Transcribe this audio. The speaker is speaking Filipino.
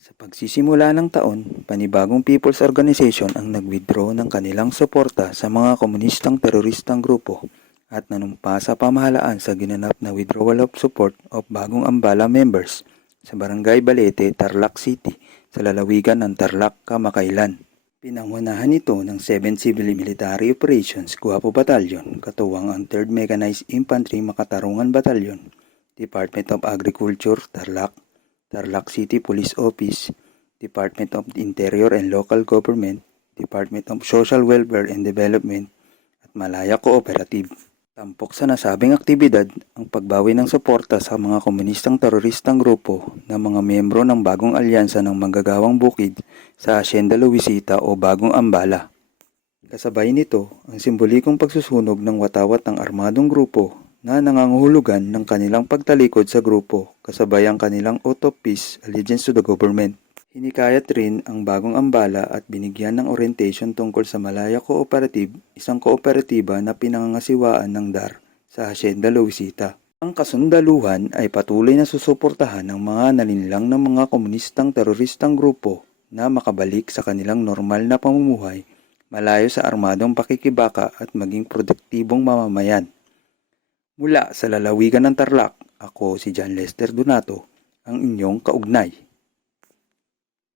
Sa pagsisimula ng taon, panibagong people's organization ang nag-withdraw ng kanilang suporta sa mga komunistang teroristang grupo at nanumpa sa pamahalaan sa ginanap na withdrawal of support of bagong Ambala members sa Barangay Balete, Tarlac City sa lalawigan ng Tarlac, Kamakailan. Pinangunahan ito ng 7 Civil Military Operations Guapo Battalion, katuwang ang 3rd Mechanized Infantry Makatarungan Battalion, Department of Agriculture, Tarlac, Tarlac City Police Office, Department of Interior and Local Government, Department of Social Welfare and Development, at Malaya Cooperative. Tampok sa nasabing aktibidad ang pagbawi ng suporta sa mga komunistang teroristang grupo na mga miyembro ng bagong alyansa ng manggagawang bukid sa Hacienda Luisita o Bagong Ambala. Kasabay nito ang simbolikong pagsusunog ng watawat ng armadong grupo na nangangahulugan ng kanilang pagtalikod sa grupo kasabay ang kanilang oath of peace allegiance to the government. Hinikayat rin ang bagong ambala at binigyan ng orientation tungkol sa Malaya Cooperative, isang kooperatiba na pinangangasiwaan ng DAR sa Hacienda Luisita. Ang kasundaluhan ay patuloy na susuportahan ng mga nalinlang ng mga komunistang teroristang grupo na makabalik sa kanilang normal na pamumuhay malayo sa armadong pakikibaka at maging produktibong mamamayan. Mula sa lalawigan ng Tarlac, ako si John Lester Donato, ang inyong kaugnay.